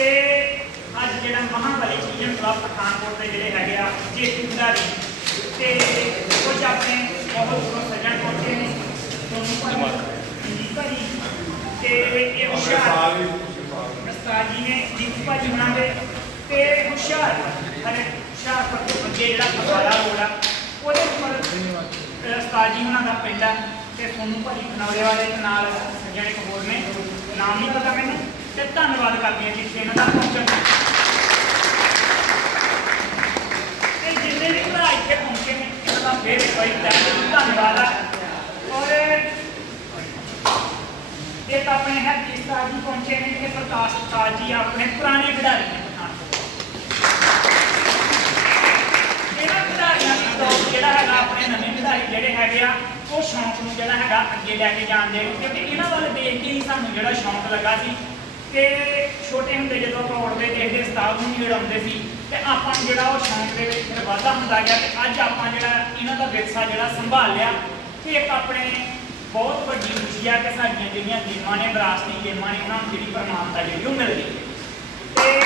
ਤੇ ਅੱਜ ਜਿਹੜਾ ਮਹਾਬਲੀ ਚੀਜ਼ਨ ਕਲੱਬ ਪਠਾਨਕੋਟ ਦੇ ਜਿਹੜੇ ਹੈਗੇ ਆ ਜੇਤੂ ਖਿਡਾਰੀ ਤੇ ਕੁਝ ਆਪਣੇ ਬਹੁਤ ਦੂਰੋਂ ਸੱਜਣ ਪਹੁੰਚੇ ਨੇ। ਤੁਹਾਨੂੰ ਭਾਜੀ ਤੇ ਇਹ ਹੁਸ਼ਿਆਰ ਉਸਤਾਦ ਜੀ ਨੇ ਦੀਪ ਭਾਜੀ ਬਣਾ ਦੇ। ਤੇ ਹੁਸ਼ਿਆਰ ਹਰੇ ਹੁਸ਼ਿਆਰਪੁਰ ਤੋਂ ਅੱਗੇ ਜਿਹੜਾ ਖਵਾਲਾ ਰੋਡ ਆ ਉਹਦੇ ਉੱਪਰ ਉਸਤਾਦ ਜੀ ਉਹਨਾਂ ਦਾ ਪਿੰਡ ਆ। ਤੇ ਸੋਨੂੰ ਭਾਜੀ ਖਨੌਰੇ ਵਾਲੇ ਨਾਲ ਸੱਜਣ ਇੱਕ ਹੋਰ ਨੇ। ਨਾਮ ਨਹੀਂ ਪਤਾ ਮੈਨੂੰ। ਤੇ ਧੰਨਵਾਦ ਕਰਦੇ ਹਾਂ ਜੀ ਇਹਨਾਂ ਦਾ ਪਹੁੰਚਣ ਦਾ ਤੇ ਜਿੰਨੇ ਵੀ ਭਰਾ ਇੱਥੇ ਪਹੁੰਚੇ ਨੇ, ਇਹਨਾਂ ਦਾ ਫੇਰ ਇੱਕ ਵਾਰੀ ਤਹਿ ਦਿਲੋਂ ਧੰਨਵਾਦ ਆ। ਔਰ ਇੱਕ ਆਪਣੇ ਹੈ ਹੈਪੀ ਸਟਾਰ ਜੀ ਪਹੁੰਚੇ ਨੇ, ਤੇ ਪ੍ਰਕਾਸ਼ ਸਟਾਰ ਜੀ ਆਪਣੇ ਪੁਰਾਣੇ ਖਿਡਾਰੀ ਨੇ ਇਹਨਾਂ ਖਿਡਾਰੀਆਂ ਦੀ ਟੌਪ ਜਿਹੜਾ ਹੈਗਾ ਆਪਣੇ ਨਵੇਂ ਖਿਡਾਰੀ ਜਿਹੜੇ ਹੈਗੇ ਆ, ਉਹ ਸ਼ੌਂਕ ਨੂੰ ਜਿਹੜਾ ਹੈਗਾ ਅੱਗੇ ਲੈ ਕੇ ਜਾਂਦੇ ਨੇ ਕਿਉਂਕਿ ਇਹਨਾਂ ਵੱਲ ਦੇਖ ਕੇ ਹੀ ਸਾਨੂੰ ਜਿਹੜਾ ਸ਼ੌਂਕ ਲੱਗਾ ਸੀ ਕਿ ਛੋਟੇ ਹੁੰਦੇ ਜਦੋਂ ਆਪਾਂ ਉੜਦੇ ਦੇਖਦੇ ਸ਼ਤਾਬ ਨੂੰ ਵੀ ਉਡਾਉਂਦੇ ਸੀ, ਤੇ ਆਪਾਂ ਨੂੰ ਜਿਹੜਾ ਉਹ ਸ਼ੌਂਕ ਦੇ ਵਿੱਚ ਫਿਰ ਵਾਧਾ ਹੁੰਦਾ ਗਿਆ ਤੇ ਅੱਜ ਆਪਾਂ ਜਿਹੜਾ ਇਹਨਾਂ ਦਾ ਵਿਰਸਾ ਜਿਹੜਾ ਸੰਭਾਲ ਲਿਆ, ਤੇ ਇੱਕ ਆਪਣੇ ਬਹੁਤ ਵੱਡੀ ਖੁਸ਼ੀ ਆ ਕਿ ਸਾਡੀਆਂ ਜਿਹੜੀਆਂ ਗੇਮਾਂ ਨੇ, ਵਿਰਾਸਤੀ ਗੇਮਾਂ ਨੇ, ਉਹਨਾਂ ਨੂੰ ਜਿਹੜੀ ਪ੍ਰਮਾਣਤਾ ਜਿਹੜੀ ਉਹ ਮਿਲ ਗਈ। ਤੇ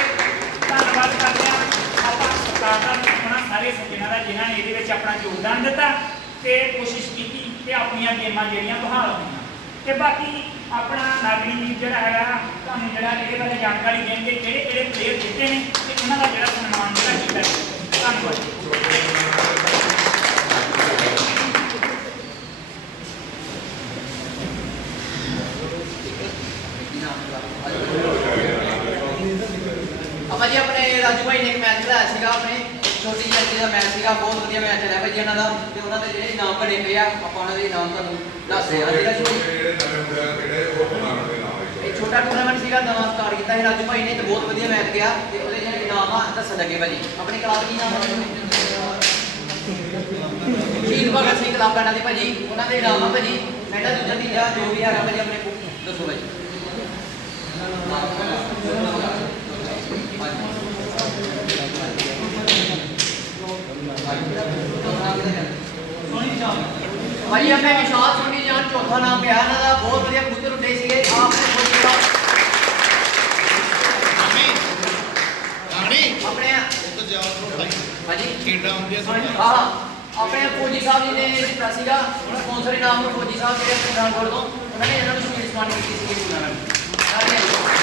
ਧੰਨਵਾਦ ਕਰਦੇ ਹਾਂ ਆਪਾਂ ਸਰਕਾਰ ਦਾ ਉਹਨਾਂ ਸਾਰੇ ਸੱਜਣਾਂ ਦਾ, ਜਿਨ੍ਹਾਂ ਨੇ ਇਹਦੇ ਵਿੱਚ ਆਪਣਾ ਯੋਗਦਾਨ ਦਿੱਤਾ ਤੇ ਕੋਸ਼ਿਸ਼ ਕੀਤੀ ਕਿ ਆਪਣੀਆਂ ਗੇਮਾਂ ਜਿਹੜੀਆਂ ਬਹਾਲ ਹੋਈਆਂ। ਤੇ ਬਾਕੀ ਆਪਣਾ ਨਾਗਰੀ ਵੀਰ ਜਿਹੜਾ ਹੈਗਾ, ਤੁਹਾਨੂੰ ਜਿਹੜਾ ਇਹਦੇ ਬਾਰੇ ਜਾਣਕਾਰੀ ਦੇਣਗੇ, ਕਿਹੜੇ ਕਿਹੜੇ ਪਲੇਅਰ ਜਿੱਤੇ ਨੇ ਤੇ ਉਹਨਾਂ ਦਾ ਜਿਹੜਾ ਸਨਮਾਨ ਜਿਹੜਾ ਕੀਤਾ ਗਿਆ। ਧੰਨਵਾਦ। ਆਪਾਂ ਜੀ ਆਪਣੇ ਰਾਜੂ ਭਾਈ ਨੇ ਇੱਕ ਮੈਚ ਖਿਲਾਇਆ ਸੀਗਾ ਆਪਣੇ। ਛੋਟੀ ਜਿਹੀ ਦਾ ਮੈਚ ਸੀਗਾ, ਬਹੁਤ ਵਧੀਆ ਮੈਚ ਰਿਹਾ ਭਾਈ ਜੀ ਇਹਨਾਂ ਦਾ। ਤੇ ਉਹਨਾਂ ਦੇ ਜਿਹੜੇ ਇਨਾਮ ਬਣੇ ਪਏ ਆ, ਆਪਾਂ ਉਹਨਾਂ ਦੇ ਇਨਾਮ ਤੁਹਾਨੂੰ ਦੱਸਦੇ ਹਾਂ। ਜਿਹੜਾ ਛੋਟੀ ਇਹ ਛੋਟਾ ਟੂਰਨਾਮੈਂਟ ਸੀਗਾ, ਨਵਾਂ ਸਟਾਰਟ ਕੀਤਾ ਸੀ। ਰਾਜੂ ਭਾਈ ਨੇ ਤੇ ਬਹੁਤ ਵਧੀਆ ਮੈਚ ਗਿਆ। ਤੇ ਉਹਦੇ ਜਿਹੜੇ ਇਨਾਮ ਆ, ਦੱਸਣ ਲੱਗੇ ਭਾਜੀ। ਆਪਣੇ ਕਲੱਬ ਕੀ ਨਾਮ ਹੈ ਸ਼ਹੀਦ ਭਗਤ ਸਿੰਘ ਕਲੱਬ ਇਹਨਾਂ ਦੀ ਭਾਜੀ। ਉਹਨਾਂ ਦੇ ਇਨਾਮ ਆ ਭਾਜੀ। ਮੈਡਾ ਦੂਜਾ ਤੀਜਾ, ਜੋ ਵੀ ਹੈਗਾ ਭਾਜੀ ਆਪਣੇ ਦੱਸੋ ਭਾਜੀ। ਭਾਈ ਆਪਣੇ ਵਿਸ਼ਾਲ ਸੋਨੀ ਜਾਨ ਚੌਥਾ ਨਾਮ ਪਿਆ ਇਹਨਾਂ ਦਾ ਬਹੁਤ ਵਧੀਆ ਕਬੂਤਰ ਉੱਡੇ ਸੀਗੇ ਆਪਨੇ ਸੋਨੀ ਦਾ ਆਪਣੇ ਹਾਂਜੀ ਹਾਂ ਹਾਂ। ਆਪਣੇ ਫੌਜੀ ਸਾਹਿਬ ਜੀ ਨੇ ਦਿੱਤਾ ਸੀਗਾ। ਸਪਾਂਸਰ ਨਾਮ ਨੂੰ ਫੌਜੀ ਸਾਹਿਬ ਜਿਹੜੇ ਪਠਾਨਕੋਟ ਤੋਂ ਉਹਨਾਂ ਨੇ ਇਹਨਾਂ ਨੂੰ ਸਪੀਡ ਸਮਾਨ ਕੀਤੀ ਸੀਗੀ। ਟੂਰਨਾਮੈਂਟ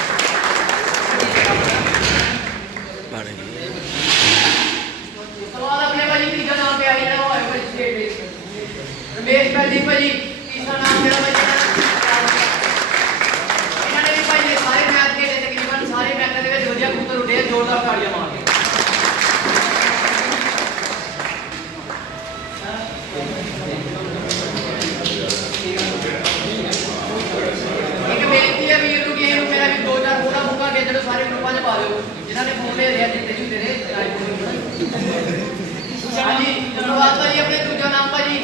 ਉਸ ਤੋਂ ਬਾਅਦ ਆਪਣੇ ਭਾਜੀ ਤੀਜਾ ਨਾਮ ਪਿਆ ਸੀ ਜਿਹੜਾ ਉਹ ਹੈ ਭਾਜੀ ਸਟੇਟ ਵਿੱਚ ਰਮੇਸ਼ ਪੈਲੀ ਭਾਜੀ ਤੀਸਰਾ ਨਾਮ ਮੇਰਾ ਭਾਜੀ ਇਹਨਾਂ ਨੇ ਵੀ ਭਾਈ ਇਹ ਸਾਰੇ ਮੈਚ ਖੇਡੇ ਤਕਰੀਬਨ ਸਾਰੇ ਮੈਚਾਂ ਦੇ ਵਿੱਚ ਵਧੀਆ ਕਬੂਤਰ ਉੱਡੇ ਆ, ਜ਼ੋਰਦਾਰ ਤਾੜੀਆਂ ਮਾਰ ਕੇ ਇੱਕ ਬੇਨਤੀ ਹੈ ਵੀਰ ਨੂੰ ਕਿ ਇਹਨੂੰ ਮੇਰਾ ਵੀ ਦੋ ਚਾਰ ਫੋਟਾ ਮੁੱਕਾ ਕੇ ਜਿਹੜੇ ਸਾਰੇ ਗਰੁੱਪਾਂ 'ਚ ਪਾ ਦਿਓ ਜਿਨ੍ਹਾਂ ਨੇ ਫੋਨ ਲੈ ਲਿਆ ਜਿੱਤੇ ਜੁੱਤੇ ਨੇ ਹਾਂਜੀ ਧੰਨਵਾਦ ਭਾਜੀ ਆਪਣੇ ਦੂਜਾ ਨਾਮ ਭਾਜੀ।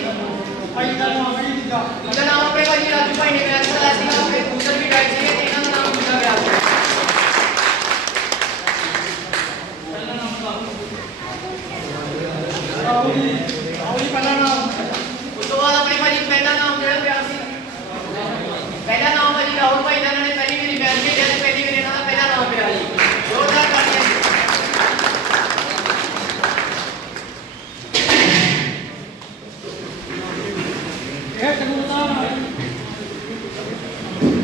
ਭਾਈ ਦਾ ਨਾਮ ਭਾਈ ਦੂਜਾ। ਦੂਜਾ ਨਾਮ ਆਪਣੇ ਭਾਜੀ ਰਾਜੂ ਭਾਈ ਨੇ ਮੈਚ ਕਰਾਇਆ ਸੀਗਾ ਆਪਣੇ ਕਬੂਤਰ ਵੀ ਡਾਇਟ ਸੀਗੇ ਤੇ ਇਹਨਾਂ ਦਾ ਨਾਮ ਦੂਜਾ ਗਿਆ ਸੀ। ਉਸ ਤੋਂ ਬਾਅਦ ਆਪਣੇ ਭਾਜੀ ਪਹਿਲਾ ਨਾਮ ਜਿਹੜਾ ਪਿਆ ਸੀ ਪਹਿਲਾ ਨਾਮ ਭਾਜੀ ਰਾਹੁਲ ਭਾਈ ਦਾ ਇਹਨਾਂ ਨੇ ਪਹਿਲੀ ਵਾਰੀ ਮੈਚ ਖੇਡਿਆ ਤੇ ਪਹਿਲੀ ਵਾਰੀ ਇਹਨਾਂ ਦਾ ਪਹਿਲਾ ਨਾਮ ਪਿਆ ਜੀ ਜ਼ੋਰਦਾਰ ਤਾੜੀਆਂ ਜੀ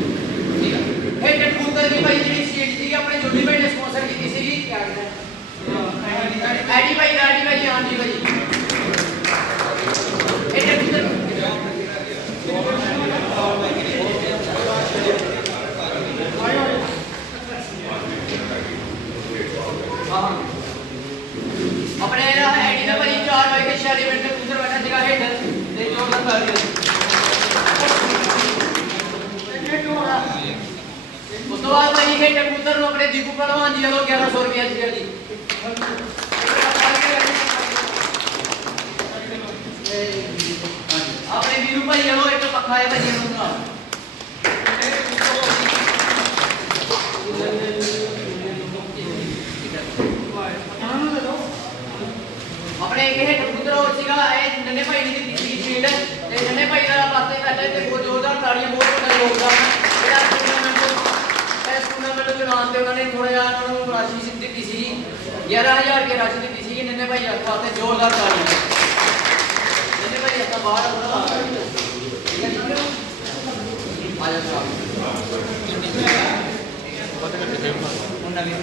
ਇਹ ਕਬੂਤਰ ਦੀ ਭਾਈ ਜਿਹੜੀ ਸੀਟ ਸੀ ਆਪਣੇ ਜੋਲੀ ਭਾਈ ਨੇ ਸਪਾਂਸਰ ਕੀਤੀ ਸੀਗੀ ਕਿਆ ਕਹਿੰਦੇ ਐਡੀ ਭਾਈ ਐਡੀ ਭਾਈ ਹਾਂ ਜੀ ਭਾਈ ਇਹ ਕਬੂਤਰ ਆਪਣੇ ਇਹਦਾ ਐਡੀ ਦਾ ਭਾਈ 4 ਵਜੇ ਕੇ ਸ਼ਹਿਰੀ ਮਿੰਟ ਕਬੂਤਰ ਬੈਠਾ ਸੀਗਾ ਹੇਠ ਤੇ ਜੋਰ ਨਾਲ ਕਰ ਰਿਹਾ ਉਸ ਤੋਂ ਬਾਅਦ ਭਾਈ ਇਹ ਕਬੂਤਰ ਨੂੰ ਆਪਣੇ ਦੀਪੂ ਪਹਿਲਵਾਨ ਜੀ ਵੱਲੋਂ 1100 ਰੁਪਏ ਸੀਗਾ ਜੀ। ਆਪਣੇ ਵੀਰੂ ਭਾਈ ਵੱਲੋਂ ਇੱਕ ਪੱਖਾ ਹੈ ਭਾਜੀ ਨੂੰ ਨਾਲ ਆਪਣੇ ਇਹ ਹੋਰ ਸੀਗਾ ਇਹ ਨੰਨੇ ਭਾਈ ਨੇ ਦਿੱਤੀ ਸੀ ਸ਼ੀਲਡ ਤੇ ਨੰਨੇ ਭਾਈ ਦਾ ਵਾਸਤੇ ਪਹਿਲੇ ਤੇ ਬਹੁਤ ਜ਼ੋਰਦਾਰ ਤਾੜੀਆਂ ਬਹੁਤ ਵੱਡਾ ਯੋਗਦਾਨ ਹੈ। ਜਿਹੜਾ ਟੂਰਨਾਮੈਂਟ ਇਸ ਟੂਰਨਾਮੈਂਟ ਦੇ ਨਾਮ ਤੇ ਉਹਨਾਂ ਨੇ ਥੋੜਾ ਜਿਹਾ ਉਹਨਾਂ ਨੂੰ ਰਾਸ਼ੀ ਦਿੱਤੀ ਸੀ 11000 ਰੁਪਏ ਰਾਸ਼ੀ ਦਿੱਤੀ ਸੀ ਨੰਨੇ ਭਾਈ ਜੱਟ ਵਾਸਤੇ ਜ਼ੋਰਦਾਰ ਤਾਲੀਆਂ ਨੰਨੇ ਭਾਈ ਜੱਟ ਬਾਹਰ ਉਹਨਾਂ ਦਾ ਆ। ਜਾ ਸਾਹਿਬ ਹੁਣ ਨਵੀਂ